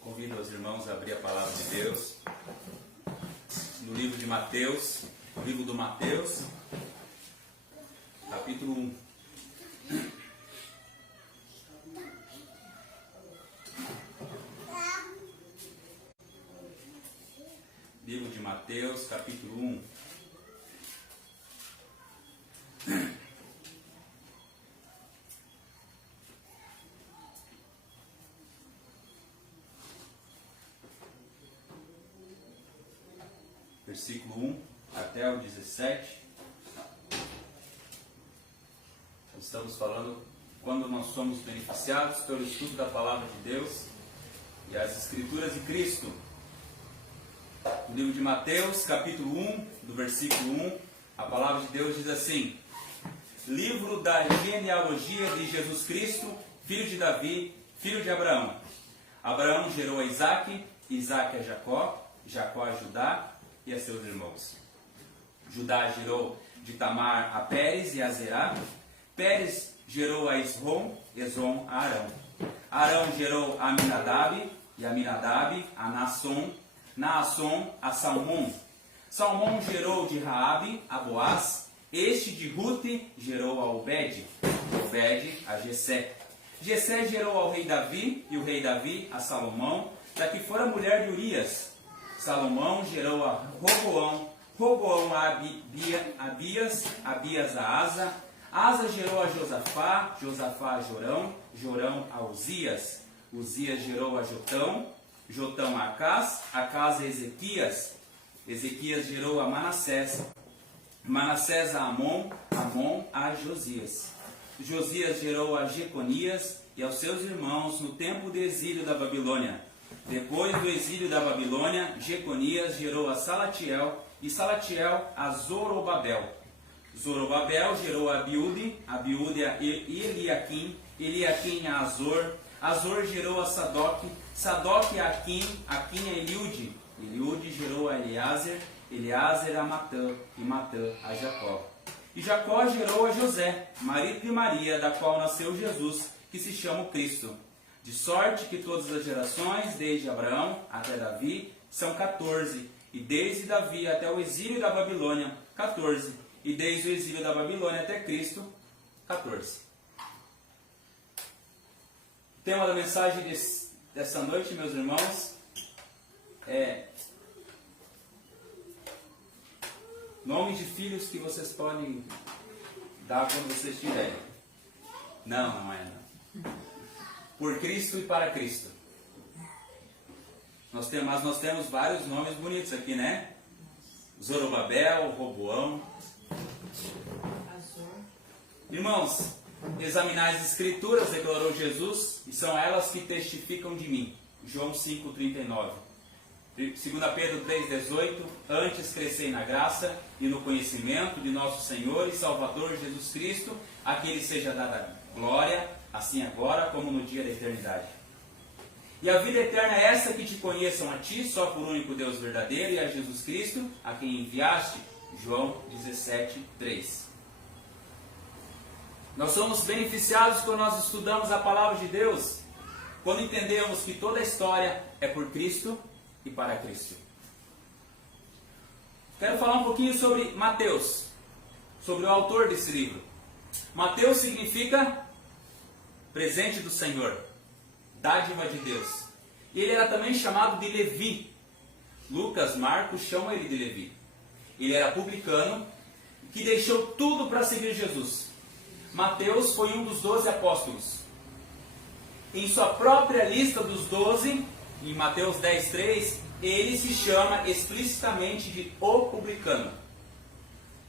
Convido os irmãos a abrir a palavra de Deus no livro de Mateus, o livro do Mateus, capítulo 1. Livro de Mateus, capítulo 1. Versículo 1 até o 17. Estamos falando quando nós somos beneficiados pelo estudo da palavra de Deus e as Escrituras de Cristo. No livro de Mateus, capítulo 1, do versículo 1, a palavra de Deus diz assim: livro da genealogia de Jesus Cristo, filho de Davi, filho de Abraão. Abraão gerou a Isaque, Isaque a Jacó, Jacó a Judá e a seus irmãos. Judá gerou de Tamar a Pérez e a Zerá. Pérez gerou a Esrom, Esrom a Arão. Arão gerou a Aminadab e a Aminadab a Naasson. Naasson a Salmão. Salmão gerou de Raabe a Boaz. Este de Rute gerou a Obed. Obed a Jessé. Jessé gerou ao rei Davi e o rei Davi a Salomão, da que fora mulher de Urias. Salomão gerou a Roboão, Roboão a Abias, Abias a Asa. Asa gerou a Josafá, Josafá a Jorão, Jorão a Uzias. Uzias gerou a Jotão, Jotão a Acás, Acás a Ezequias. Ezequias gerou a Manassés, Manassés a Amon, Amon a Josias. Josias gerou a Jeconias e aos seus irmãos no tempo de exílio da Babilônia. Depois do exílio da Babilônia, Jeconias gerou a Salatiel e Salatiel a Zorobabel. Zorobabel gerou a Abiúde, Abiúde a Eliaquim, Eliaquim a Azor. Azor gerou a Sadoque, Sadoque a Aquim, Aquim a Eliude. Eliude gerou a Eleazer, Eleazer a Matã e Matã a Jacó. E Jacó gerou a José, marido de Maria, da qual nasceu Jesus, que se chama o Cristo. De sorte que todas as gerações, desde Abraão até Davi, são 14. E desde Davi até o exílio da Babilônia, 14. E desde o exílio da Babilônia até Cristo, 14. O tema da mensagem dessa noite, meus irmãos, é nomes de filhos que vocês podem dar quando vocês tiverem. Não é não. Por Cristo e para Cristo. Nós temos vários nomes bonitos aqui, né? Zorobabel, Roboão. Irmãos, examinai as Escrituras, declarou Jesus, e são elas que testificam de mim. João 5,39. 2 Pedro 3,18. Antes crescei na graça e no conhecimento de nosso Senhor e Salvador Jesus Cristo, a quem lhe seja dada glória, assim agora como no dia da eternidade. E a vida eterna é essa, que te conheçam a ti, só por único Deus verdadeiro, e a Jesus Cristo, a quem enviaste. João 17:3. Nós somos beneficiados quando nós estudamos a palavra de Deus, quando entendemos que toda a história é por Cristo e para Cristo. Quero falar um pouquinho sobre Mateus, sobre o autor desse livro. Mateus significa presente do Senhor, dádiva de Deus. Ele era também chamado de Levi. Lucas, Marcos chamam ele de Levi. Ele era publicano, que deixou tudo para seguir Jesus. Mateus foi um dos 12 apóstolos. Em sua própria lista dos 12, em Mateus 10:3, ele se chama explicitamente de o publicano.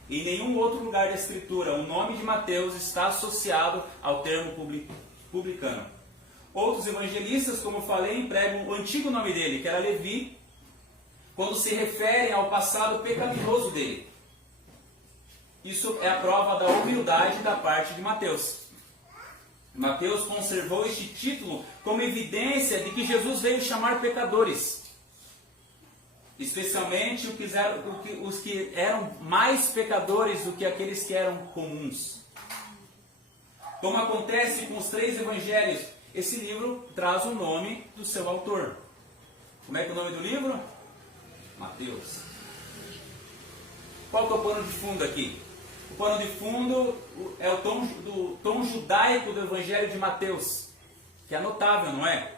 Em nenhum outro lugar da Escritura o nome de Mateus está associado ao termo publicano. Outros evangelistas, como eu falei, empregam o antigo nome dele, que era Levi, quando se referem ao passado pecaminoso dele. Isso é a prova da humildade da parte de Mateus. Mateus conservou este título como evidência de que Jesus veio chamar pecadores. especialmente os que eram mais pecadores do que aqueles que eram comuns. Como acontece com os 3 evangelhos, esse livro traz o nome do seu autor. Como é que é o nome do livro? Mateus. Qual que é o pano de fundo aqui? O pano de fundo é o tom judaico do Evangelho de Mateus, que é notável, não é?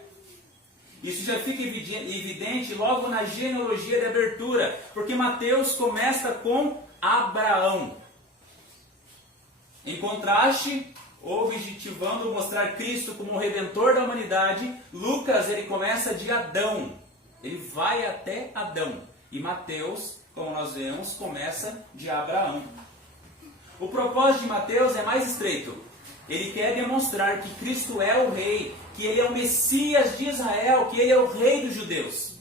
Isso já fica evidente logo na genealogia de abertura, porque Mateus começa com Abraão. Em contraste, objetivando mostrar Cristo como o Redentor da humanidade, Lucas ele começa de Adão. Ele vai até Adão. E Mateus, como nós vemos, começa de Abraão. O propósito de Mateus é mais estreito. Ele quer demonstrar que Cristo é o Rei, que Ele é o Messias de Israel, que Ele é o Rei dos judeus.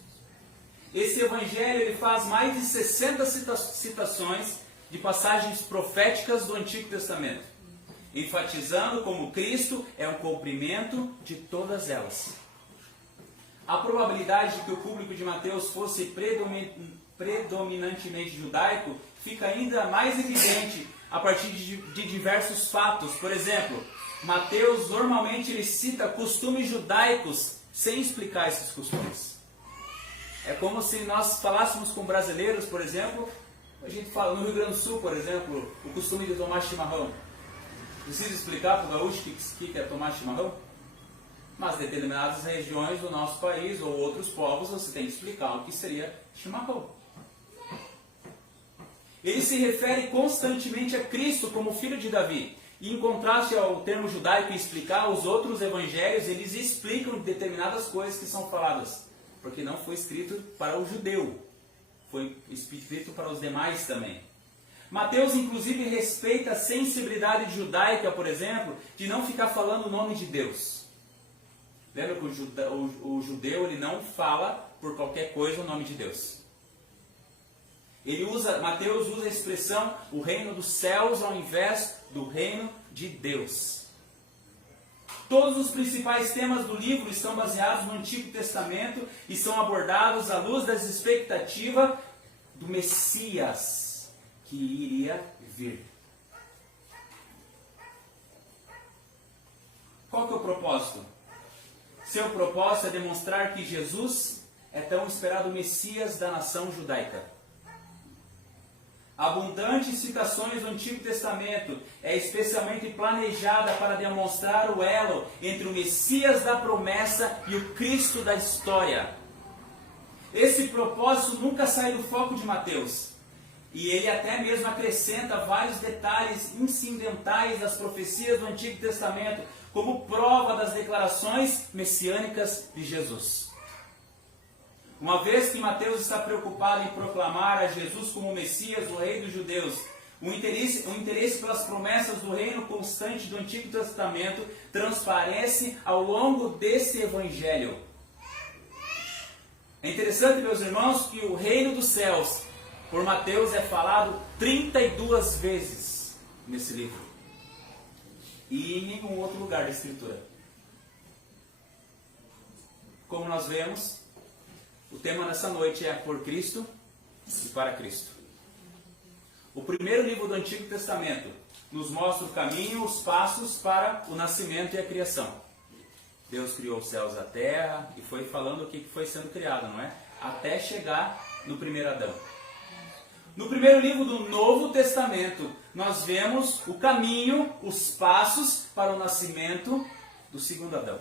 Esse Evangelho ele faz mais de 60 citações de passagens proféticas do Antigo Testamento, enfatizando como Cristo é um cumprimento de todas elas. A probabilidade de que o público de Mateus fosse predominantemente judaico fica ainda mais evidente a partir de diversos fatos. Por exemplo, Mateus normalmente ele cita costumes judaicos sem explicar esses costumes. É como se nós falássemos com brasileiros, por exemplo, a gente fala no Rio Grande do Sul, por exemplo, o costume de tomar chimarrão. Precisa explicar para o gaúcho o que é tomar chimarrão? Mas em determinadas regiões do nosso país ou outros povos você tem que explicar o que seria chimarrão. Ele se refere constantemente a Cristo como filho de Davi. E em contraste ao termo judaico explicar, os outros evangelhos, eles explicam determinadas coisas que são faladas. Porque não foi escrito para o judeu. Foi escrito para os demais também. Mateus, inclusive, respeita a sensibilidade judaica, por exemplo, de não ficar falando o nome de Deus. Lembra que o judeu ele não fala por qualquer coisa o nome de Deus. Mateus usa a expressão o reino dos céus ao invés do reino de Deus. Todos os principais temas do livro estão baseados no Antigo Testamento e são abordados à luz das expectativas do Messias que iria vir. Qual que é o propósito? Seu propósito é demonstrar que Jesus é tão esperado Messias da nação judaica. Abundantes citações do Antigo Testamento é especialmente planejada para demonstrar o elo entre o Messias da promessa e o Cristo da história. Esse propósito nunca sai do foco de Mateus. E ele até mesmo acrescenta vários detalhes incidentais das profecias do Antigo Testamento, como prova das declarações messiânicas de Jesus. Uma vez que Mateus está preocupado em proclamar a Jesus como Messias, o Rei dos judeus, o interesse pelas promessas do reino constante do Antigo Testamento transparece ao longo desse Evangelho. É interessante, meus irmãos, que o reino dos céus, por Mateus, é falado 32 vezes nesse livro. E em nenhum outro lugar da Escritura. Como nós vemos, o tema dessa noite é por Cristo e para Cristo. O primeiro livro do Antigo Testamento nos mostra o caminho, os passos para o nascimento e a criação. Deus criou os céus e a terra e foi falando o que foi sendo criado, não é? Até chegar no primeiro Adão. No primeiro livro do Novo Testamento, nós vemos o caminho, os passos para o nascimento do segundo Adão.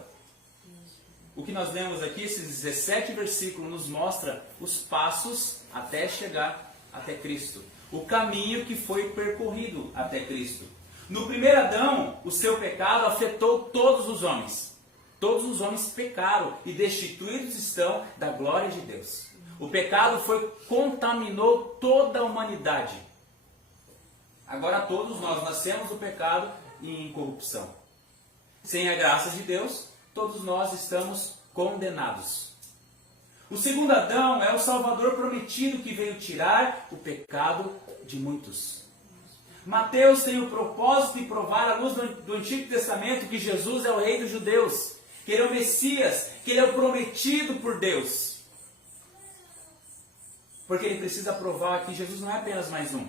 O que nós lemos aqui, esses 17 versículos, nos mostra os passos até chegar até Cristo. O caminho que foi percorrido até Cristo. No primeiro Adão, o seu pecado afetou todos os homens. Todos os homens pecaram e destituídos estão da glória de Deus. O pecado contaminou toda a humanidade. Agora todos nós nascemos do pecado e em corrupção. Sem a graça de Deus, todos nós estamos condenados. O segundo Adão é o Salvador prometido que veio tirar o pecado de muitos. Mateus tem o propósito de provar à luz do Antigo Testamento que Jesus é o Rei dos judeus, que Ele é o Messias, que Ele é o prometido por Deus. Porque ele precisa provar que Jesus não é apenas mais um.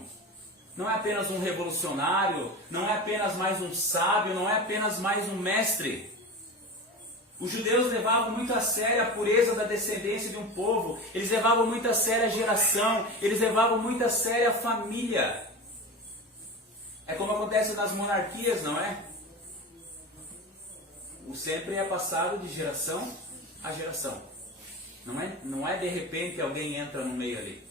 Não é apenas um revolucionário, não é apenas mais um sábio, não é apenas mais um mestre. Os judeus levavam muito a sério a pureza da descendência de um povo, eles levavam muito a sério a geração, eles levavam muito a sério a família. É como acontece nas monarquias, não é? O sempre é passado de geração a geração. Não é de repente alguém entra no meio ali.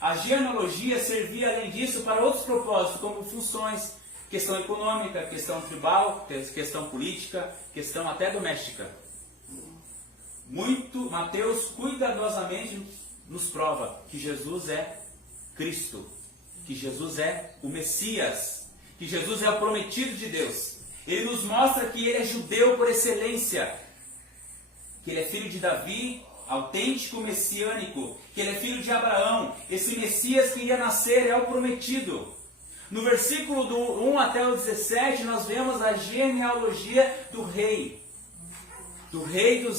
A genealogia servia, além disso, para outros propósitos, como funções, questão econômica, questão tribal, questão política, questão até doméstica. Mateus cuidadosamente nos prova que Jesus é Cristo, que Jesus é o Messias, que Jesus é o prometido de Deus. Ele nos mostra que ele é judeu por excelência, que ele é filho de Davi, autêntico messiânico, que ele é filho de Abraão. Esse Messias que iria nascer é o prometido. No versículo do 1 até o 17, nós vemos a genealogia do rei dos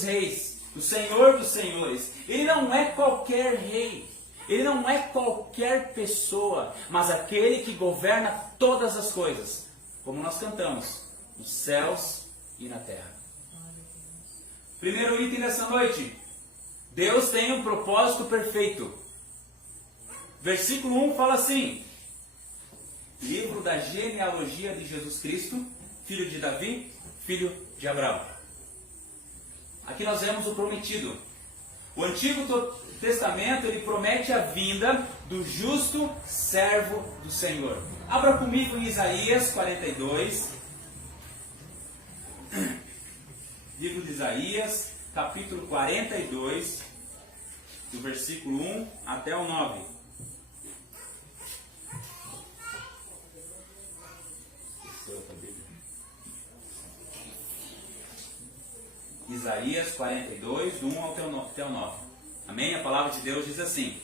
reis, do Senhor dos senhores. Ele não é qualquer rei, ele não é qualquer pessoa, mas aquele que governa todas as coisas, como nós cantamos, nos céus e na terra. Primeiro item dessa noite: Deus tem um propósito perfeito. Versículo 1 fala assim: livro da genealogia de Jesus Cristo, filho de Davi, filho de Abraão. Aqui nós vemos o prometido. O Antigo Testamento, ele promete a vinda do justo servo do Senhor. Abra comigo em Isaías 42. Livro de Isaías, capítulo 42, do versículo 1 até o 9. Isaías 42, do 1 até o 9. Amém? A palavra de Deus diz assim: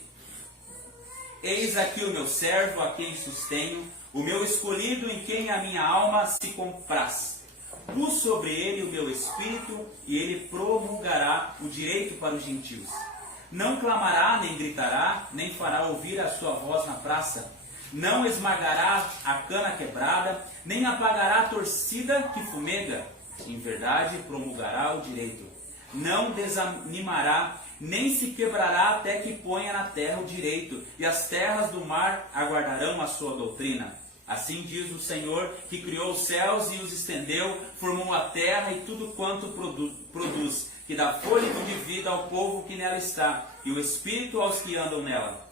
eis aqui o meu servo, a quem sustenho, o meu escolhido, em quem a minha alma se compraz. Pus sobre ele o meu espírito, e ele promulgará o direito para os gentios. Não clamará, nem gritará, nem fará ouvir a sua voz na praça. Não esmagará a cana quebrada, nem apagará a torcida que fumega. Em verdade, promulgará o direito. Não desanimará, nem se quebrará até que ponha na terra o direito, e as terras do mar aguardarão a sua doutrina. Assim diz o Senhor, que criou os céus e os estendeu, formou a terra e tudo quanto produz, que dá fôlego de vida ao povo que nela está, e o espírito aos que andam nela.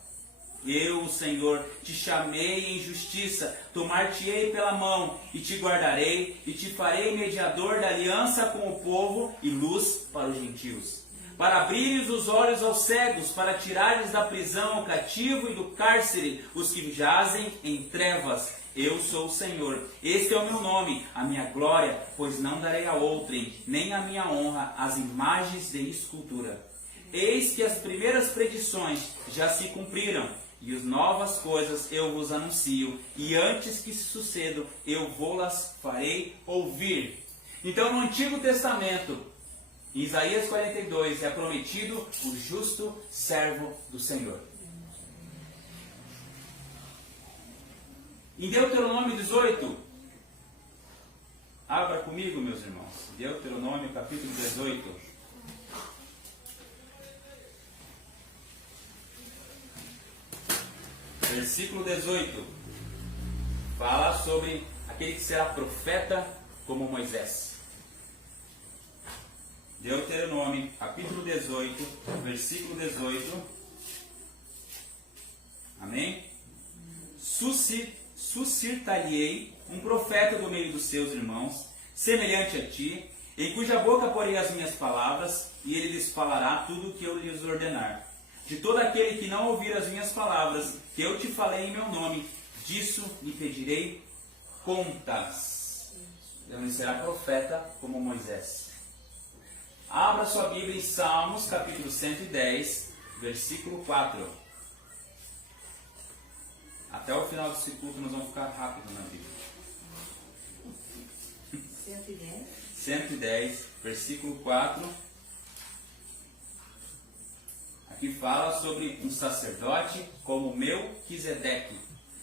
Eu, o Senhor, te chamei em justiça, tomar-te-ei pela mão, e te guardarei, e te farei mediador da aliança com o povo, e luz para os gentios. Para abrires os olhos aos cegos, para tirares da prisão o cativo e do cárcere os que jazem em trevas. Eu sou o Senhor, este é o meu nome, a minha glória, pois não darei a outrem, nem a minha honra às imagens de escultura. Eis que as primeiras predições já se cumpriram, e as novas coisas eu vos anuncio, e antes que se sucedam, eu vou-las farei ouvir. Então, no Antigo Testamento, em Isaías 42, é prometido o justo servo do Senhor. Em Deuteronômio 18, abra comigo, meus irmãos, Deuteronômio capítulo 18. Versículo 18, fala sobre aquele que será profeta como Moisés. Deuteronômio, capítulo 18, versículo 18. Amém? Suscitar-lhe-ei um profeta do meio dos seus irmãos, semelhante a ti, em cuja boca porei as minhas palavras, e ele lhes falará tudo o que eu lhes ordenar. De todo aquele que não ouvir as minhas palavras, que eu te falei em meu nome, disso lhe pedirei contas. Ele será profeta como Moisés. Abra sua Bíblia em Salmos, capítulo 110, versículo 4. Até o final desse culto nós vamos ficar rápido na Bíblia. 110, versículo 4. que fala sobre um sacerdote como Melquisedeque.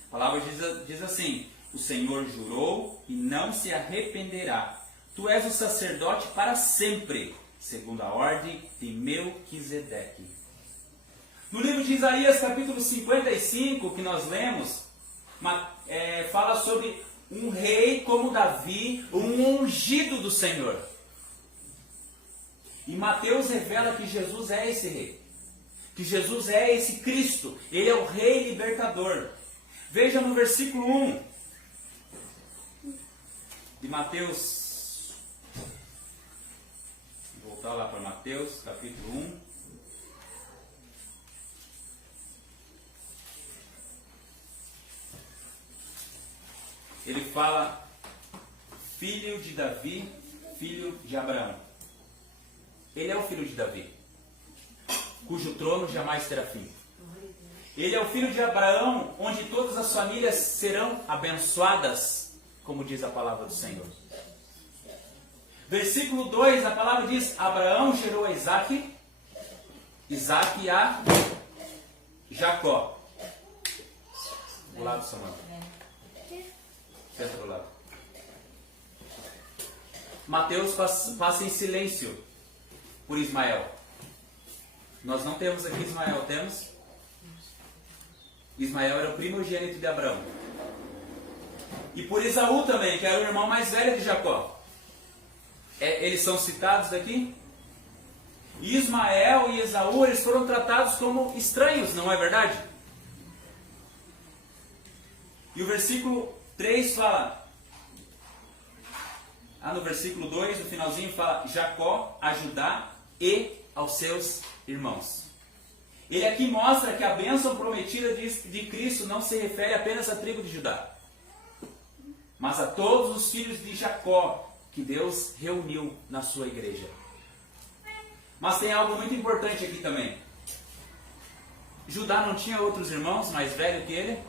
A palavra diz assim: o Senhor jurou e não se arrependerá. Tu és o sacerdote para sempre, segundo a ordem de Melquisedeque. No livro de Isaías, capítulo 55, que nós lemos, fala sobre um rei como Davi, um ungido do Senhor. E Mateus revela que Jesus é esse rei, que Jesus é esse Cristo, ele é o rei libertador. Veja no versículo 1 de Mateus, vou voltar lá para Mateus, capítulo 1. Ele fala, filho de Davi, filho de Abraão. Ele é o filho de Davi, cujo trono jamais terá fim. Ele é o filho de Abraão, onde todas as famílias serão abençoadas, como diz a palavra do Senhor. Versículo 2, a palavra diz, Abraão gerou a Isaque, Isaque a Jacó. Do lado, Samanta. Senta do lado. Mateus passa em silêncio por Ismael. Nós não temos aqui Ismael, temos? Ismael era o primogênito de Abraão. E por Esaú também, que era o irmão mais velho de Jacó. Eles são citados aqui? Ismael e Esaú, eles foram tratados como estranhos, não é verdade? E o versículo 3 fala, no versículo 2, no finalzinho fala, Jacó a Judá e aos seus irmãos. Ele aqui mostra que a bênção prometida de Cristo não se refere apenas à tribo de Judá, mas a todos os filhos de Jacó, que Deus reuniu na sua igreja. Mas tem algo muito importante aqui também. Judá não tinha outros irmãos mais velhos que ele?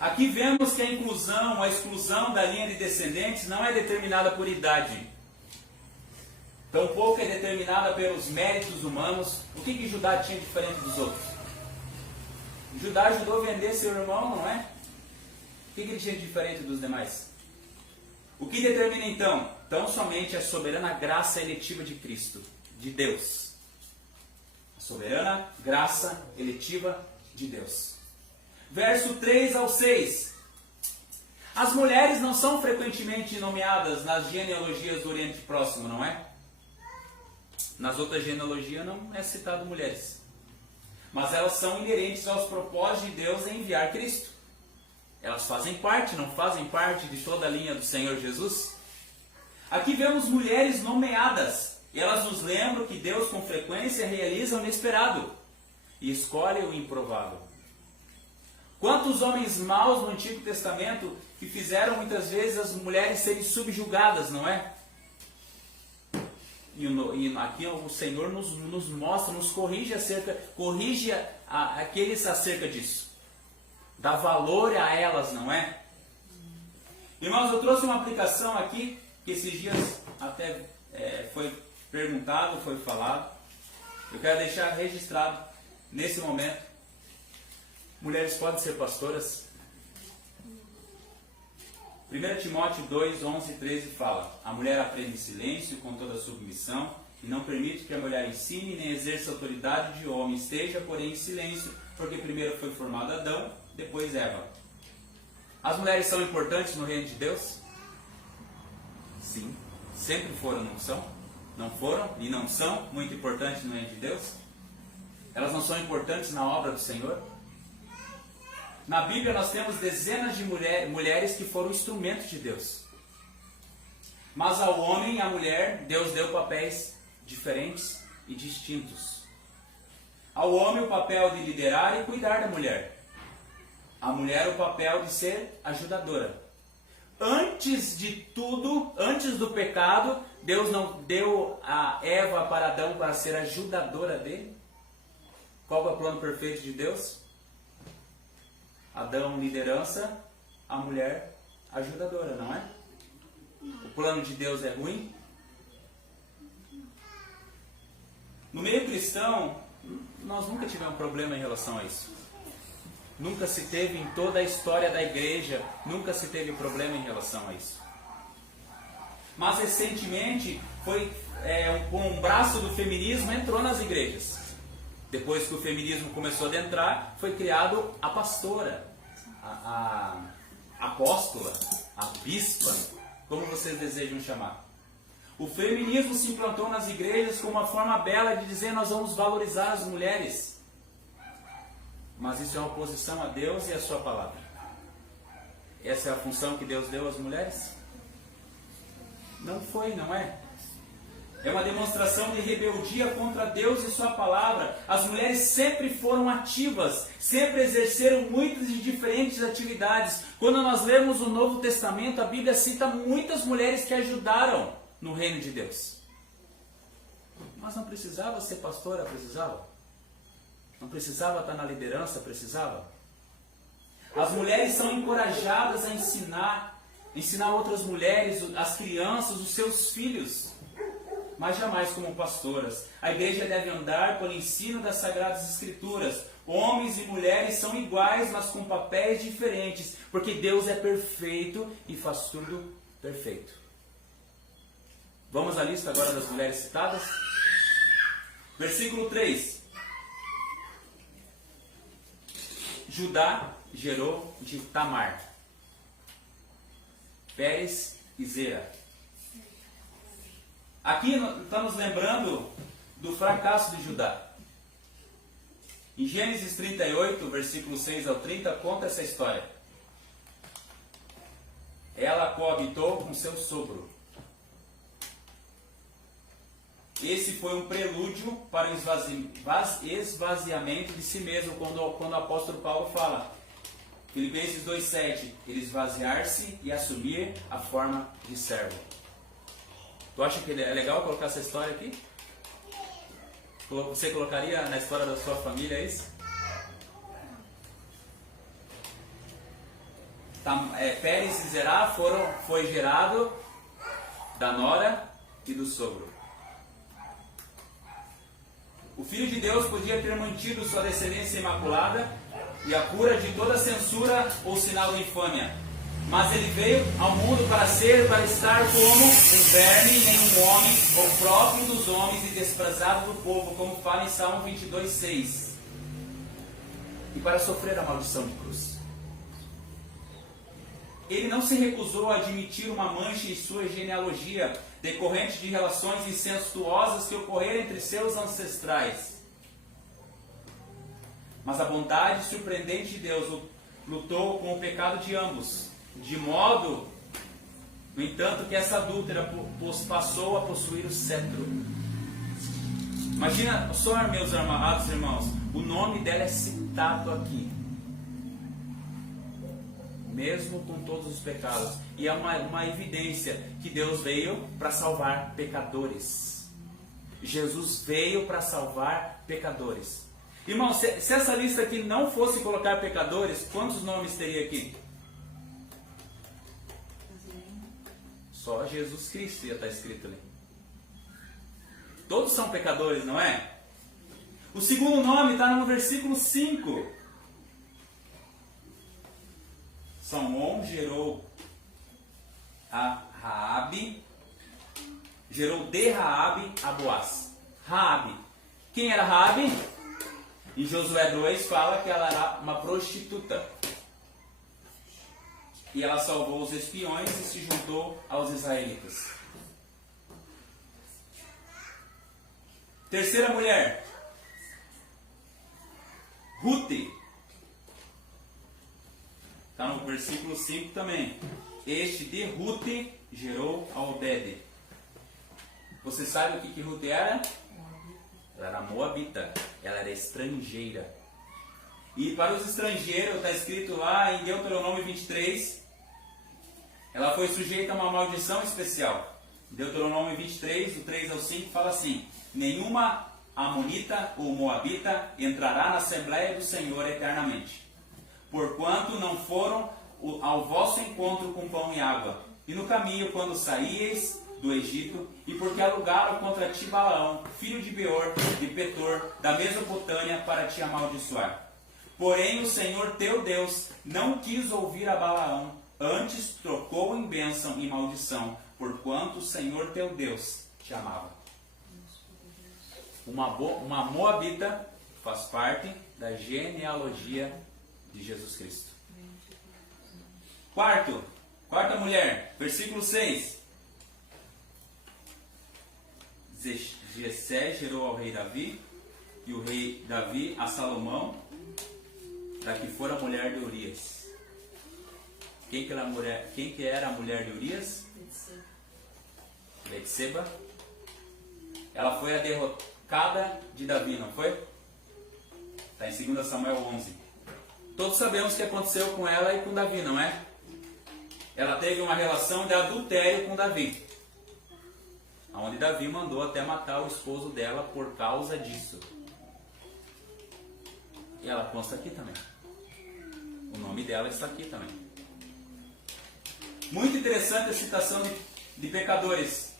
Aqui vemos que a exclusão da linha de descendentes não é determinada por idade. Tampouco é determinada pelos méritos humanos. O que Judá tinha diferente dos outros? Judá ajudou a vender seu irmão, não é? O que ele tinha de diferente dos demais? O que determina então? Tão somente a soberana graça eletiva de Cristo, de Deus. A soberana graça eletiva de Deus. Verso 3 ao 6. As mulheres não são frequentemente nomeadas nas genealogias do Oriente Próximo, não é? Nas outras genealogias não é citado mulheres. Mas elas são inerentes aos propósitos de Deus em enviar Cristo. Elas fazem parte, não fazem parte de toda a linha do Senhor Jesus? Aqui vemos mulheres nomeadas. E elas nos lembram que Deus com frequência realiza o inesperado e escolhe o improvável. Quantos homens maus no Antigo Testamento que fizeram muitas vezes as mulheres serem subjugadas, não é? E aqui o Senhor nos mostra, nos corrige aqueles acerca disso. Dá valor a elas, não é? Irmãos, eu trouxe uma aplicação aqui, que esses dias até foi perguntado, foi falado. Eu quero deixar registrado nesse momento. Mulheres podem ser pastoras? 1 Timóteo 2, 11 e 13 fala: a mulher aprende em silêncio, com toda submissão, e não permite que a mulher ensine nem exerça autoridade de homem. Esteja, porém, em silêncio, porque primeiro foi formado Adão, depois Eva. As mulheres são importantes no reino de Deus? Sim. Sempre foram, não são? Não foram e não são muito importantes no reino de Deus? Elas não são importantes na obra do Senhor? Na Bíblia nós temos dezenas de mulheres que foram instrumentos de Deus. Mas ao homem e à mulher, Deus deu papéis diferentes e distintos. Ao homem o papel de liderar e cuidar da mulher. A mulher o papel de ser ajudadora. Antes de tudo, antes do pecado, Deus não deu a Eva para Adão para ser ajudadora dele? Qual é o plano perfeito de Deus? Adão, liderança, a mulher, ajudadora, não é? O plano de Deus é ruim? No meio cristão, nós nunca tivemos problema em relação a isso. Nunca se teve em toda a história da igreja, nunca se teve problema em relação a isso. Mas recentemente, com um braço do feminismo entrou nas igrejas. Depois que o feminismo começou a adentrar, foi criado a pastora, a apóstola, a bispa, como vocês desejam chamar. O feminismo se implantou nas igrejas como uma forma bela de dizer: nós vamos valorizar as mulheres. Mas isso é uma oposição a Deus e a sua palavra. Essa é a função que Deus deu às mulheres? Não foi, não é? É uma demonstração de rebeldia contra Deus e sua palavra. As mulheres sempre foram ativas, sempre exerceram muitas e diferentes atividades. Quando nós lemos o Novo Testamento, a Bíblia cita muitas mulheres que ajudaram no reino de Deus. Mas não precisava ser pastora, precisava? Não precisava estar na liderança, precisava? As mulheres são encorajadas a ensinar outras mulheres, as crianças, os seus filhos, mas jamais como pastoras. A igreja deve andar pelo ensino das Sagradas Escrituras. Homens e mulheres são iguais, mas com papéis diferentes, porque Deus é perfeito e faz tudo perfeito. Vamos à lista agora das mulheres citadas? Versículo 3. Judá gerou de Tamar, Pérez e Zera. Aqui estamos lembrando do fracasso de Judá. Em Gênesis 38, versículos 6 ao 30, conta essa história. Ela coabitou com seu sogro. Esse foi um prelúdio para o esvaziamento de si mesmo, quando o apóstolo Paulo fala, Filipenses 2,7, ele esvaziar-se e assumir a forma de servo. Tu acha que é legal colocar essa história aqui? Você colocaria na história da sua família isso? Pérez e Zerá foi gerado da nora e do sogro. O Filho de Deus podia ter mantido sua descendência imaculada e a cura de toda censura ou sinal de infâmia. Mas ele veio ao mundo para estar como um verme, nenhum homem, ou próprio dos homens e desprezado do povo, como fala em Salmo 22,6. E para sofrer a maldição de cruz. Ele não se recusou a admitir uma mancha em sua genealogia, decorrente de relações incestuosas que ocorreram entre seus ancestrais. Mas a bondade surpreendente de Deus lutou com o pecado de ambos, de modo, no entanto, que essa adúltera passou a possuir o cetro. Imagina só, meus amados irmãos, o nome dela é citado aqui, mesmo com todos os pecados. E é uma evidência que Deus veio para salvar pecadores. Jesus veio para salvar pecadores. Irmão, se essa lista aqui não fosse colocar pecadores, quantos nomes teria aqui? Só Jesus Cristo ia estar escrito ali. Todos são pecadores, não é? O segundo nome está no versículo 5. Salmão gerou a Raabe, gerou de Raabe a Boaz. Raabe. Quem era Raabe? Em Josué 2 fala que ela era uma prostituta. E ela salvou os espiões e se juntou aos israelitas. Terceira mulher, Rute. Está no versículo 5 também. Este de Rute gerou a Obed. Você sabe o que Rute era? Ela era moabita. Ela era estrangeira. E para os estrangeiros, está escrito lá em Deuteronômio 23, ela foi sujeita a uma maldição especial. Deuteronômio 23, do 3 ao 5, fala assim: nenhuma amonita ou moabita entrará na Assembleia do Senhor eternamente, porquanto não foram ao vosso encontro com pão e água. E no caminho, quando saíeis, do Egito, e porque alugaram contra ti Balaão, filho de Beor, de Petor, da Mesopotâmia, para te amaldiçoar. Porém o Senhor teu Deus não quis ouvir a Balaão, antes trocou em bênção e maldição, porquanto o Senhor teu Deus te amava. Uma moabita faz parte da genealogia de Jesus Cristo. Quarta mulher, versículo 6. Jessé gerou ao rei Davi, e o rei Davi a Salomão, da que fora a mulher de Urias. Quem que era a mulher de Urias? Betseba. Ela foi a derrocada de Davi, não foi? Está em 2 Samuel 11. Todos sabemos o que aconteceu com ela e com Davi, não é? Ela teve uma relação de adultério com Davi, onde Davi mandou até matar o esposo dela por causa disso. E ela consta aqui também. O nome dela está aqui também. Muito interessante a citação de pecadores.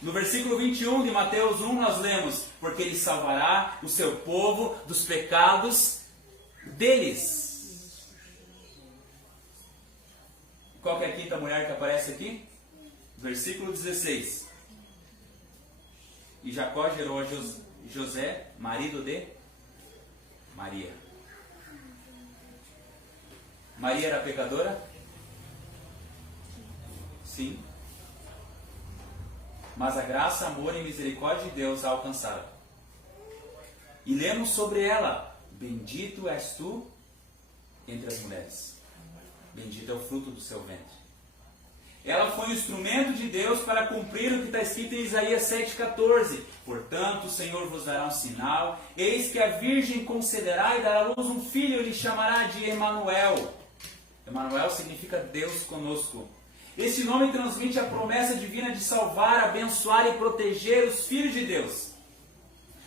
No versículo 21 de Mateus 1 nós lemos: porque ele salvará o seu povo dos pecados deles. Qual que é a quinta mulher que aparece aqui? Versículo 16. E Jacó gerou a José, marido de Maria. Maria era pecadora? Sim. Mas a graça, amor e misericórdia de Deus a alcançaram. E lemos sobre ela: bendito és tu entre as mulheres. Bendito é o fruto do seu ventre. Ela foi um instrumento de Deus para cumprir o que está escrito em Isaías 7,14. Portanto, o Senhor vos dará um sinal. Eis que a virgem concederá e dará à luz um filho, e lhe chamará de Emanuel. Emanuel significa Deus conosco. Esse nome transmite a promessa divina de salvar, abençoar e proteger os filhos de Deus.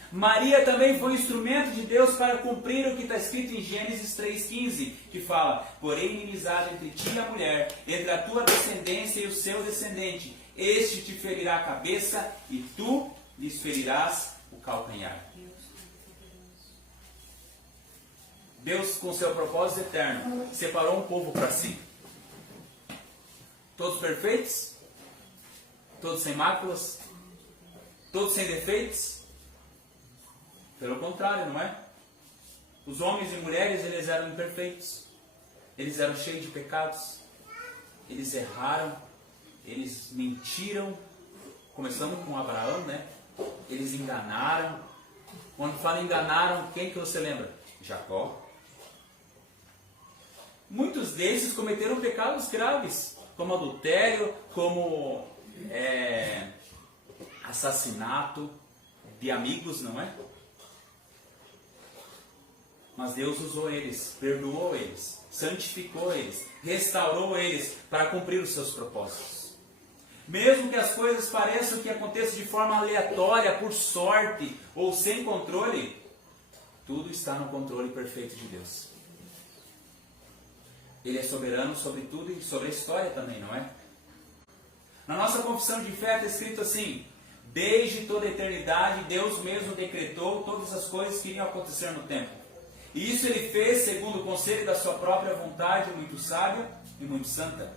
Maria também foi instrumento de Deus para cumprir o que está escrito em Gênesis 3,15, que fala: porém inimizade entre ti e a mulher, entre a tua descendência e o seu descendente. Este te ferirá a cabeça e tu lhes ferirás o calcanhar. Deus, com seu propósito eterno, separou um povo para si. Todos perfeitos? Todos sem máculas? Todos sem defeitos? Pelo contrário, não é? Os homens e mulheres, eles eram imperfeitos. Eles eram cheios de pecados. Eles erraram. Eles mentiram. Começando com Abraão, né? Eles enganaram. Quando fala enganaram, quem que você lembra? Jacó. Muitos desses cometeram pecados graves, como adultério, como assassinato de amigos, não é? Mas Deus usou eles, perdoou eles, santificou eles, restaurou eles para cumprir os seus propósitos. Mesmo que as coisas pareçam que aconteçam de forma aleatória, por sorte ou sem controle, tudo está no controle perfeito de Deus. Ele é soberano sobre tudo e sobre a história também, não é? Na nossa confissão de fé está escrito assim: desde toda a eternidade, Deus mesmo decretou todas as coisas que iriam acontecer no tempo. E isso ele fez segundo o conselho da sua própria vontade, muito sábia e muito santa.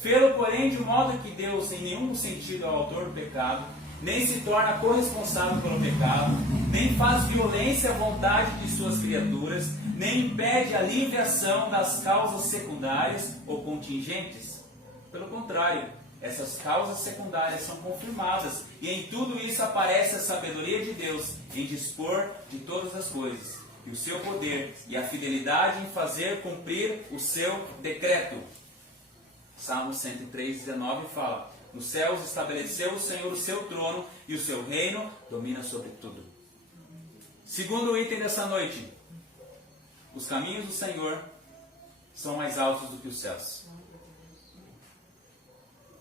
Fê-lo, porém, de modo que Deus em nenhum sentido é o autor do pecado, nem se torna corresponsável pelo pecado, nem faz violência à vontade de suas criaturas, nem impede a livre ação das causas secundárias ou contingentes. Pelo contrário, essas causas secundárias são confirmadas, e em tudo isso aparece a sabedoria de Deus em dispor de todas as coisas, e o seu poder e a fidelidade em fazer cumprir o seu decreto. Salmo 103:19 fala: nos céus estabeleceu o Senhor o seu trono, e o seu reino domina sobre tudo. Segundo item dessa noite: os caminhos do Senhor são mais altos do que os céus.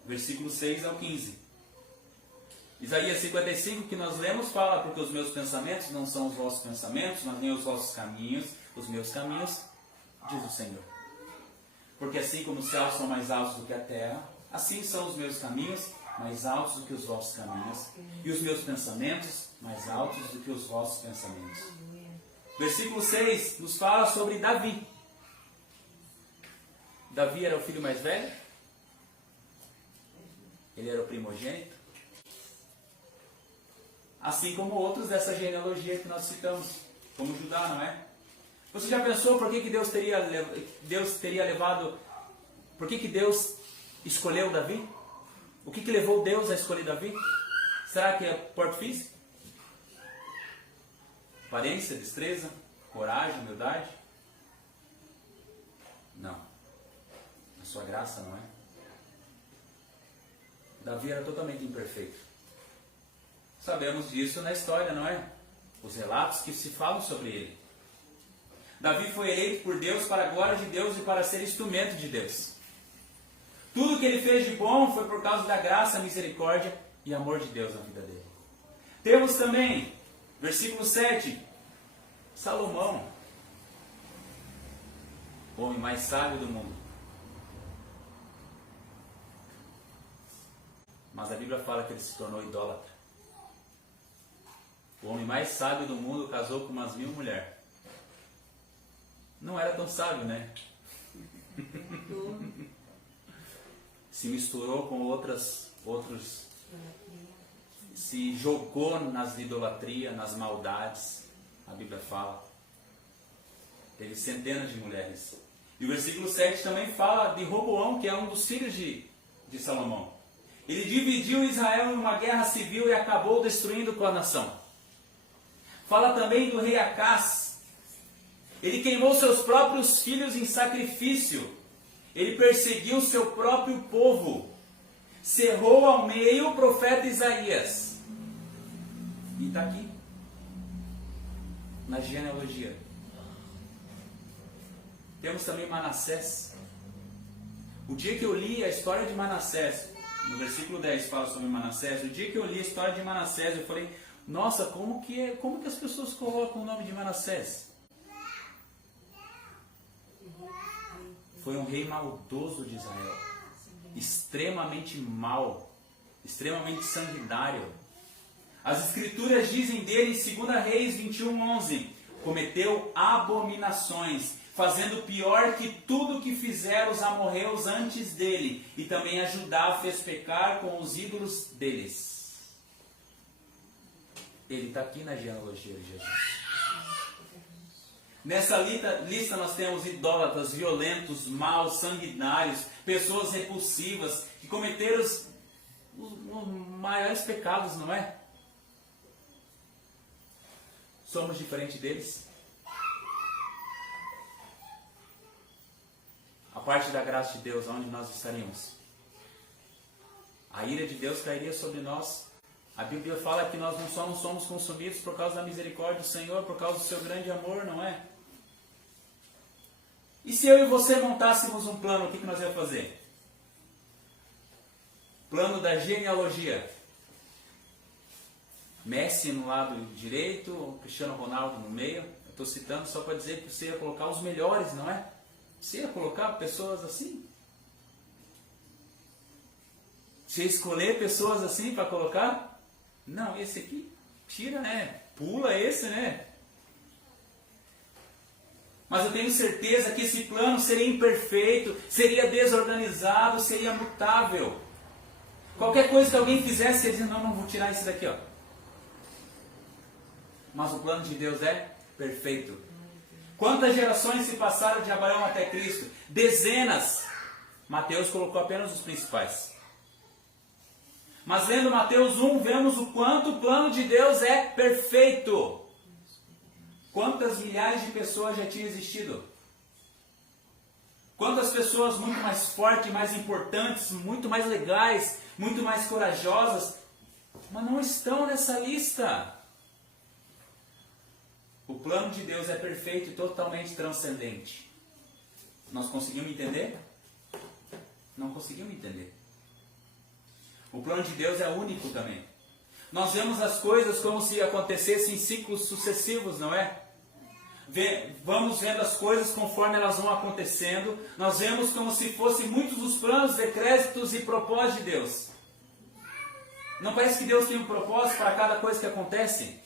Versículo 6 ao 15. Isaías 55, que nós lemos, fala: porque os meus pensamentos não são os vossos pensamentos, mas nem os vossos caminhos, os meus caminhos, diz o Senhor. Porque assim como os céus são mais altos do que a terra, assim são os meus caminhos mais altos do que os vossos caminhos, e os meus pensamentos mais altos do que os vossos pensamentos. Versículo 6 nos fala sobre Davi. Davi era o filho mais velho? Ele era o primogênito? Assim como outros dessa genealogia que nós citamos, como Judá, não é? Você já pensou por que Deus teria levado, por que Deus escolheu Davi? O que levou Deus a escolher Davi? Será que é porte físico? Aparência, destreza, coragem, humildade? Não. A sua graça, não é? Davi era totalmente imperfeito. Sabemos disso na história, não é? Os relatos que se falam sobre ele. Davi foi eleito por Deus para a glória de Deus e para ser instrumento de Deus. Tudo que ele fez de bom foi por causa da graça, misericórdia e amor de Deus na vida dele. Temos também, versículo 7, Salomão, o homem mais sábio do mundo. Mas a Bíblia fala que ele se tornou idólatra. O homem mais sábio do mundo casou com umas 1000 mulheres. Não era tão sábio, né? Se misturou com outros, se jogou nas idolatrias, nas maldades. A Bíblia fala. Teve centenas de mulheres. E o versículo 7 também fala de Roboão, que é um dos filhos de Salomão. Ele dividiu Israel em uma guerra civil e acabou destruindo com a nação. Fala também do rei Acás. Ele queimou seus próprios filhos em sacrifício. Ele perseguiu seu próprio povo. Cerrou ao meio o profeta Isaías. E está aqui, na genealogia. Temos também Manassés. O dia que eu li a história de Manassés, no versículo 10 fala sobre Manassés. O dia que eu li a história de Manassés, eu falei, nossa, como que as pessoas colocam o nome de Manassés? Foi um rei maldoso de Israel, extremamente mau, extremamente sanguinário. As escrituras dizem dele em 2 Reis 21:11, cometeu abominações, fazendo pior que tudo que fizeram os amorreus antes dele, e também a Judá fez pecar com os ídolos deles. Ele está aqui na genealogia de Jesus. Nessa lista nós temos idólatras, violentos, maus, sanguinários, pessoas repulsivas, que cometeram os maiores pecados, não é? Somos diferentes deles? A parte da graça de Deus, onde nós estaríamos? A ira de Deus cairia sobre nós. A Bíblia fala que nós não só não somos consumidos por causa da misericórdia do Senhor, por causa do seu grande amor, não é? E se eu e você montássemos um plano, o que nós íamos fazer? Plano da genealogia. Messi no lado direito, Cristiano Ronaldo no meio. Eu estou citando só para dizer que você ia colocar os melhores, não é? Você ia colocar pessoas assim? Você ia escolher pessoas assim para colocar? Não, esse aqui, tira, né? Pula esse, né? Mas eu tenho certeza que esse plano seria imperfeito, seria desorganizado, seria mutável. Qualquer coisa que alguém fizesse, você dizia, não vou tirar isso daqui, ó. Mas o plano de Deus é perfeito. Quantas gerações se passaram de Abraão até Cristo? Dezenas. Mateus colocou apenas os principais. Mas lendo Mateus 1, vemos o quanto o plano de Deus é perfeito. Quantas milhares de pessoas já tinham existido? Quantas pessoas muito mais fortes, mais importantes, muito mais legais, muito mais corajosas, mas não estão nessa lista. O plano de Deus é perfeito e totalmente transcendente. Nós conseguimos entender? Não conseguimos entender. O plano de Deus é único também. Nós vemos as coisas como se acontecessem em ciclos sucessivos, não é? Vamos vendo as coisas conforme elas vão acontecendo. Nós vemos como se fossem muitos os planos, decretos e propósitos de Deus. Não parece que Deus tem um propósito para cada coisa que acontece?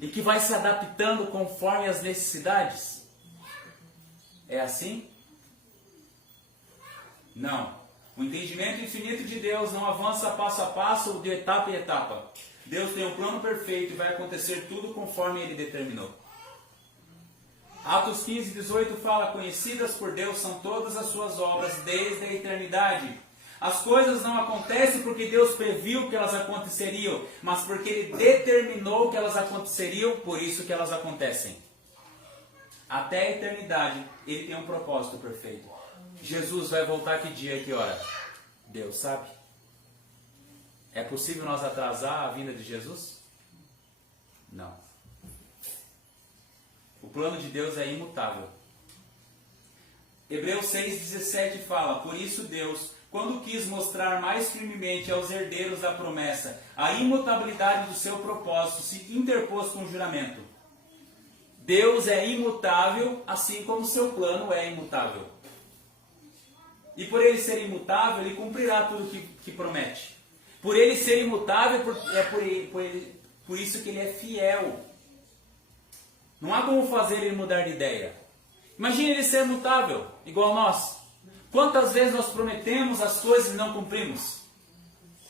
E que vai se adaptando conforme as necessidades? É assim? Não. O entendimento infinito de Deus não avança passo a passo ou de etapa em etapa. Deus tem um plano perfeito e vai acontecer tudo conforme Ele determinou. Atos 15, 18 fala: conhecidas por Deus são todas as suas obras desde a eternidade. As coisas não acontecem porque Deus previu que elas aconteceriam, mas porque Ele determinou que elas aconteceriam, por isso que elas acontecem. Até a eternidade, Ele tem um propósito perfeito. Jesus vai voltar que dia e que hora? Deus sabe. É possível nós atrasar a vinda de Jesus? Não. O plano de Deus é imutável. Hebreus 6,17 fala: por isso Deus, quando quis mostrar mais firmemente aos herdeiros da promessa a imutabilidade do seu propósito, se interpôs com juramento. Deus é imutável, assim como o seu plano é imutável. E por Ele ser imutável, Ele cumprirá tudo que promete. Por Ele ser imutável, por isso que Ele é fiel. Não há como fazer Ele mudar de ideia. Imagine Ele ser mutável, igual nós. Quantas vezes nós prometemos as coisas e não cumprimos?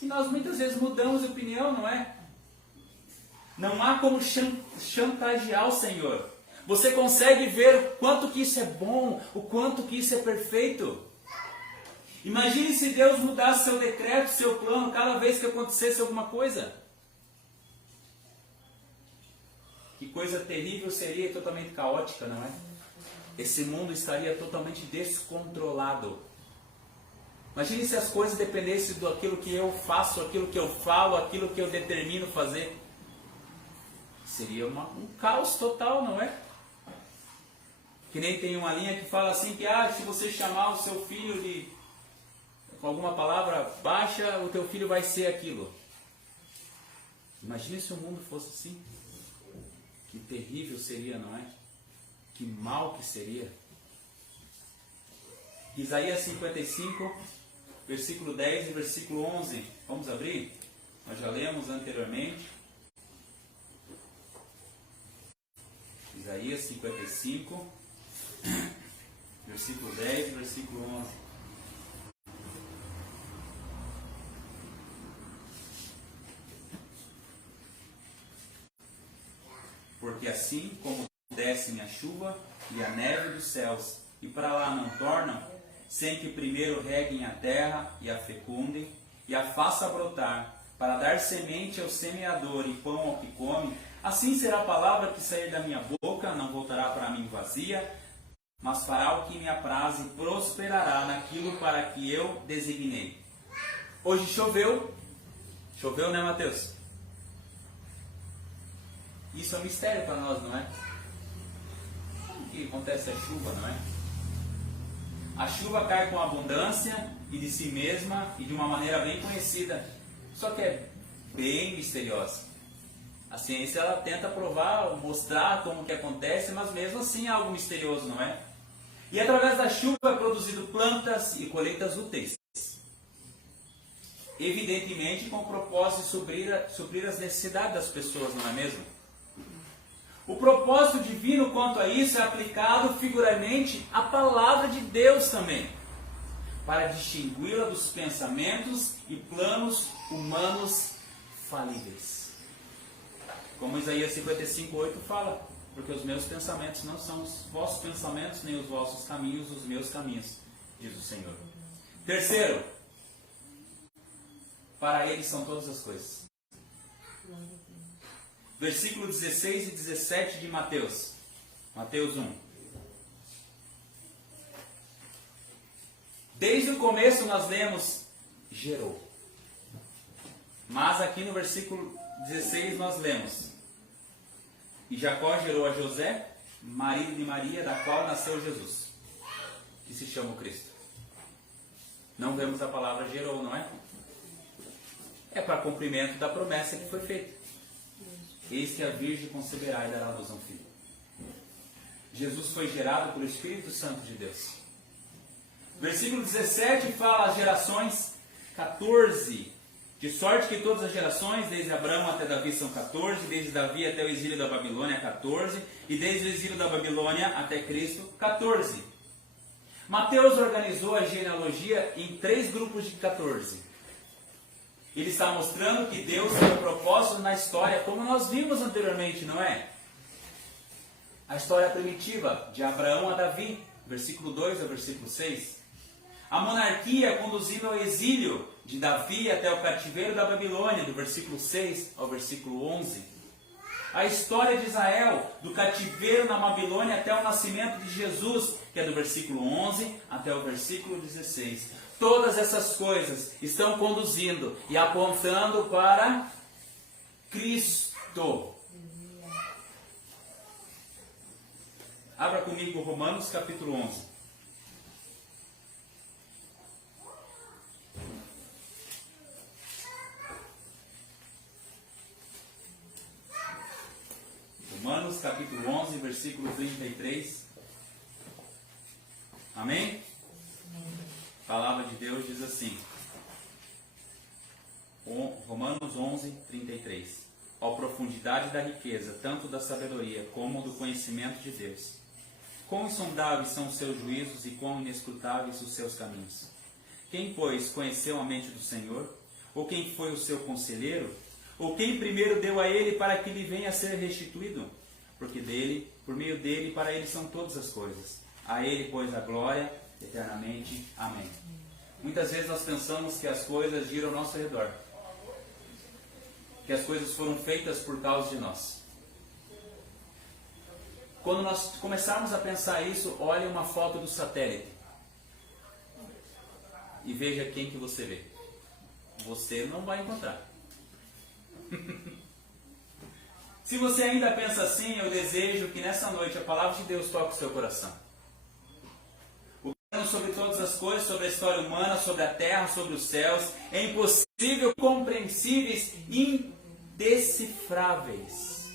E nós muitas vezes mudamos de opinião, não é? Não há como chantagear o Senhor. Você consegue ver quanto que isso é bom, o quanto que isso é perfeito. Imagine se Deus mudasse seu decreto, seu plano, cada vez que acontecesse alguma coisa. Que coisa terrível seria e totalmente caótica, não é? Esse mundo estaria totalmente descontrolado. Imagine se as coisas dependessem daquilo que eu faço, aquilo que eu falo, aquilo que eu determino fazer. Seria um caos total, não é? Que nem tem uma linha que fala assim que se você chamar o seu filho com alguma palavra baixa, o teu filho vai ser aquilo. Imagine se o mundo fosse assim. Que terrível seria, não é? Que mal que seria. Isaías 55, versículo 10 e versículo 11. Vamos abrir? Nós já lemos anteriormente. Isaías 55, versículo 10 e versículo 11. Porque assim como descem a chuva e a neve dos céus, e para lá não tornam, sem que primeiro reguem a terra e a fecundem, e a faça brotar, para dar semente ao semeador e pão ao que come, assim será a palavra que sair da minha boca, não voltará para mim vazia, mas fará o que me apraz e prosperará naquilo para que eu designei. Hoje choveu, né, Mateus? Isso é um mistério para nós, não é? Como que acontece a chuva, não é? A chuva cai com abundância e de si mesma e de uma maneira bem conhecida, só que é bem misteriosa. A ciência ela tenta provar, mostrar como que acontece, mas mesmo assim é algo misterioso, não é? E através da chuva é produzido plantas e colheitas úteis. Evidentemente com o propósito de suprir as necessidades das pessoas, não é mesmo? O propósito divino quanto a isso é aplicado figuramente à palavra de Deus também, para distingui-la dos pensamentos e planos humanos falíveis. Como Isaías 55:8 fala, porque os meus pensamentos não são os vossos pensamentos, nem os vossos caminhos, os meus caminhos, diz o Senhor. Terceiro, para Ele são todas as coisas. Versículo 16 e 17 de Mateus. Mateus 1. Desde o começo nós lemos gerou. Mas aqui no versículo 16 nós lemos: e Jacó gerou a José, marido de Maria, da qual nasceu Jesus, que se chama o Cristo. Não vemos a palavra gerou, não é? É para cumprimento da promessa que foi feita. Eis que a Virgem conceberá e dará à luz a um filho. Jesus foi gerado pelo Espírito Santo de Deus. Versículo 17 fala as gerações 14 De sorte que todas as gerações, desde Abraão até Davi, são 14, desde Davi até o exílio da Babilônia, 14, e desde o exílio da Babilônia até Cristo, 14. Mateus organizou a genealogia em 3 grupos de 14. Ele está mostrando que Deus tem um propósito na história, como nós vimos anteriormente, não é? A história primitiva, de Abraão a Davi, versículo 2 ao versículo 6. A monarquia conduzindo ao exílio, de Davi até o cativeiro da Babilônia, do versículo 6 ao versículo 11. A história de Israel, do cativeiro na Babilônia até o nascimento de Jesus, que é do versículo 11 até o versículo 16. Todas essas coisas estão conduzindo e apontando para Cristo. Abra comigo Romanos capítulo 11. Romanos capítulo 11, versículo 33. Amém? A palavra de Deus diz assim. Romanos 11, 33. Ó profundidade da riqueza, tanto da sabedoria como do conhecimento de Deus. Quão insondáveis são os seus juízos e quão inescrutáveis os seus caminhos. Quem, pois, conheceu a mente do Senhor? Ou quem foi o seu conselheiro? Ou quem primeiro deu a ele para que lhe venha a ser restituído? Porque dele, por meio dele, para ele são todas as coisas. A ele, pois, a glória eternamente. Amém. Muitas vezes nós pensamos que as coisas giram ao nosso redor. Que as coisas foram feitas por causa de nós. Quando nós começarmos a pensar isso, olhe uma foto do satélite. E veja quem que você vê. Você não vai encontrar. Se você ainda pensa assim, eu desejo que nessa noite a palavra de Deus toque o seu coração. O plano sobre todas as coisas, sobre a história humana, sobre a terra, sobre os céus, é impossível, compreensíveis, indecifráveis.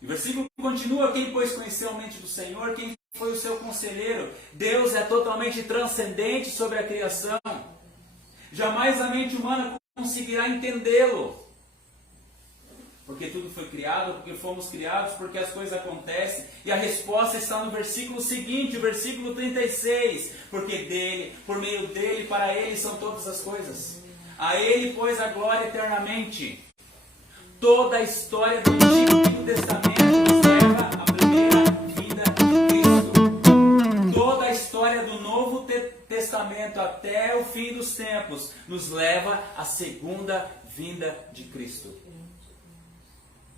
O versículo continua: quem, pois, conheceu a mente do Senhor? Quem foi o seu conselheiro? Deus é totalmente transcendente sobre a criação. Jamais a mente humana conseguirá entendê-lo. Porque tudo foi criado, porque fomos criados, porque as coisas acontecem. E a resposta está no versículo seguinte, o versículo 36. Porque dele, por meio dele, para ele são todas as coisas. A ele, pois, a glória eternamente. Toda a história do Antigo Testamento nos leva à primeira vinda de Cristo. Toda a história do Novo Testamento até o fim dos tempos nos leva à segunda vinda de Cristo.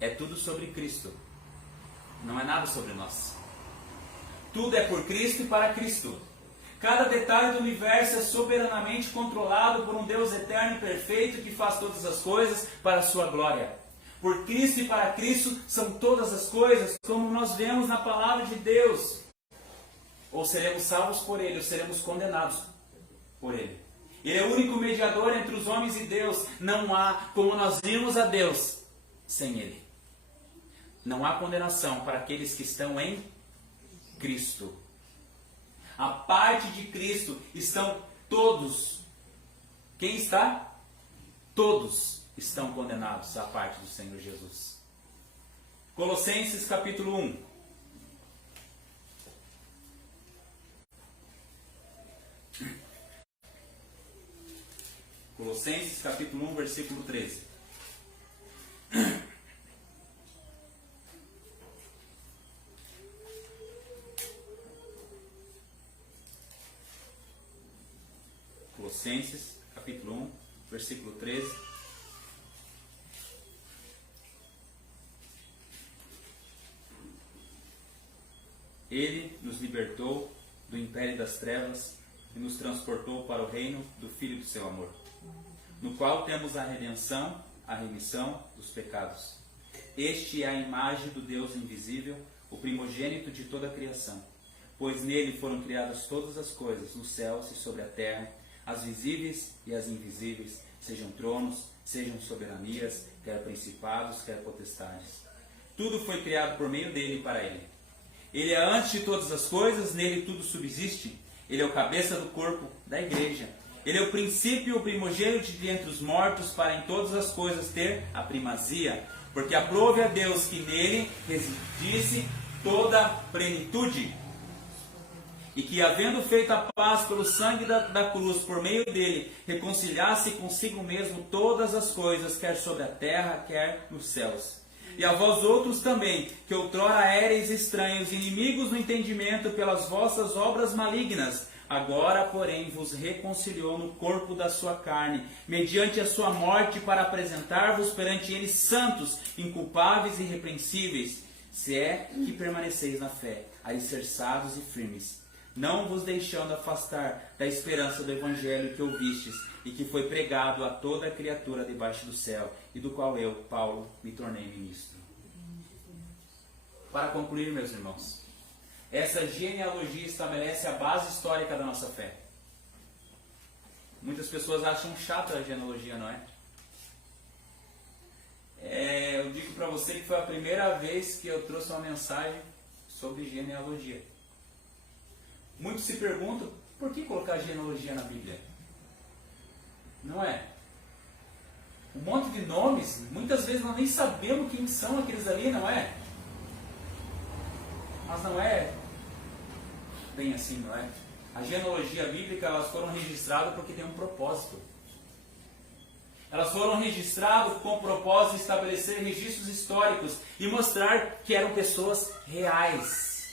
É tudo sobre Cristo. Não é nada sobre nós. Tudo é por Cristo e para Cristo. Cada detalhe do universo é soberanamente controlado por um Deus eterno e perfeito que faz todas as coisas para a sua glória. Por Cristo e para Cristo são todas as coisas, como nós vemos na palavra de Deus. Ou seremos salvos por Ele, ou seremos condenados por Ele. Ele é o único mediador entre os homens e Deus. Não há como nós vimos a Deus sem Ele. Não há condenação para aqueles que estão em Cristo. A parte de Cristo estão todos. Quem está? Todos estão condenados à parte do Senhor Jesus. Colossenses capítulo 1. Colossenses capítulo 1, versículo 13. Colossenses, capítulo 1, versículo 13. Ele nos libertou do império das trevas e nos transportou para o reino do Filho do seu amor, no qual temos a redenção, a remissão dos pecados. Este é a imagem do Deus invisível, o primogênito de toda a criação, pois nele foram criadas todas as coisas, nos céus e sobre a terra, as visíveis e as invisíveis, sejam tronos, sejam soberanias, quer principados, quer potestades. Tudo foi criado por meio dele e para ele. Ele é antes de todas as coisas, nele tudo subsiste. Ele é o cabeça do corpo da igreja. Ele é o princípio, o primogênito de entre os mortos, para em todas as coisas ter a primazia. Porque aprove a Deus que nele residisse toda a plenitude. E que, havendo feito a paz pelo sangue da cruz, por meio dele, reconciliasse consigo mesmo todas as coisas, quer sobre a terra, quer nos céus. E a vós outros também, que outrora éreis estranhos, inimigos no entendimento pelas vossas obras malignas, agora, porém, vos reconciliou no corpo da sua carne, mediante a sua morte, para apresentar-vos perante ele santos, inculpáveis e irrepreensíveis, se é que permaneceis na fé, alicerçados e firmes, não vos deixando afastar da esperança do evangelho que ouvistes e que foi pregado a toda a criatura debaixo do céu, e do qual eu, Paulo, me tornei ministro. Para concluir, meus irmãos, essa genealogia estabelece a base histórica da nossa fé. Muitas pessoas acham chata a genealogia, não é? Eu digo para você que foi a primeira vez que eu trouxe uma mensagem sobre genealogia. Muitos se perguntam, por que colocar genealogia na Bíblia? Não é? Um monte de nomes, muitas vezes nós nem sabemos quem são aqueles ali, não é? Mas não é bem assim, não é? A genealogia bíblica, elas foram registradas porque tem um propósito. Elas foram registradas com o propósito de estabelecer registros históricos e mostrar que eram pessoas reais.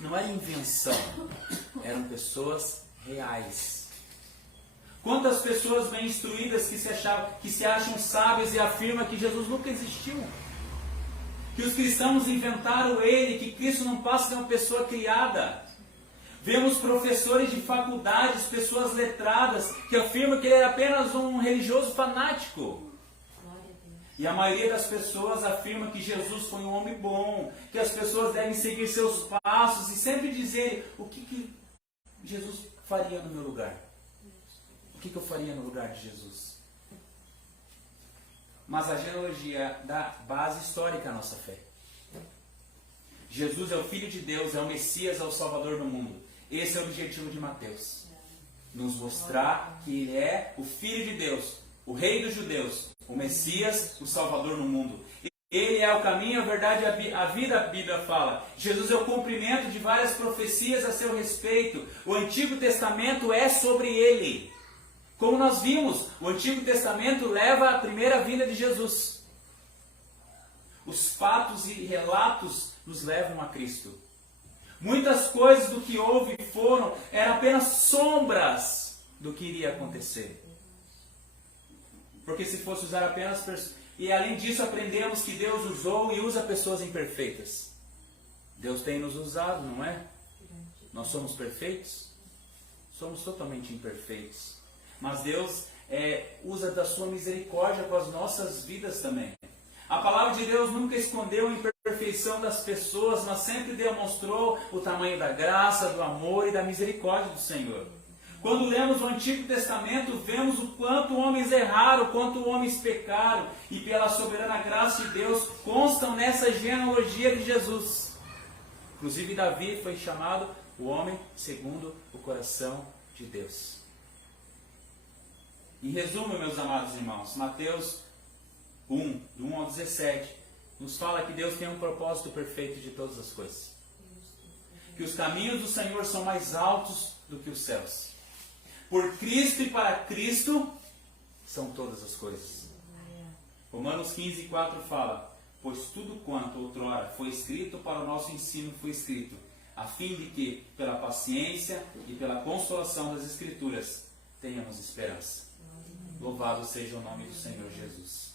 Não era invenção, eram pessoas reais. Quantas pessoas bem instruídas que se acham sábias e afirmam que Jesus nunca existiu? Que os cristãos inventaram ele, que Cristo não passa de uma pessoa criada. Vemos professores de faculdades, pessoas letradas, que afirmam que ele era apenas um religioso fanático. E a maioria das pessoas afirma que Jesus foi um homem bom, que as pessoas devem seguir seus passos e sempre dizer o que Jesus faria no meu lugar. O que eu faria no lugar de Jesus? Mas a genealogia dá base histórica à nossa fé. Jesus é o Filho de Deus, é o Messias, é o Salvador do mundo. Esse é o objetivo de Mateus. Nos mostrar que ele é o Filho de Deus, o Rei dos Judeus, o Messias, o Salvador no mundo. Ele é o caminho, a verdade e a vida, a Bíblia fala. Jesus é o cumprimento de várias profecias a seu respeito. O Antigo Testamento é sobre ele. Como nós vimos, o Antigo Testamento leva à primeira vinda de Jesus. Os fatos e relatos nos levam a Cristo. Muitas coisas do que houve eram apenas sombras do que iria acontecer. Porque se fosse usar apenas... E além disso aprendemos que Deus usou e usa pessoas imperfeitas. Deus tem nos usado, não é? Nós somos perfeitos? Somos totalmente imperfeitos. Mas Deus usa da sua misericórdia com as nossas vidas também. A palavra de Deus nunca escondeu a imperfeição das pessoas, mas sempre demonstrou o tamanho da graça, do amor e da misericórdia do Senhor. Quando lemos o Antigo Testamento, vemos o quanto homens erraram, o quanto homens pecaram, e pela soberana graça de Deus constam nessa genealogia de Jesus. Inclusive Davi foi chamado o homem segundo o coração de Deus. Em resumo, meus amados irmãos, Mateus 1, do 1 ao 17, nos fala que Deus tem um propósito perfeito de todas as coisas. Que os caminhos do Senhor são mais altos do que os céus. Por Cristo e para Cristo são todas as coisas. Romanos 15, 4 fala: pois tudo quanto outrora foi escrito para o nosso ensino foi escrito, a fim de que, pela paciência e pela consolação das Escrituras, tenhamos esperança. Louvado seja o nome do Senhor Jesus.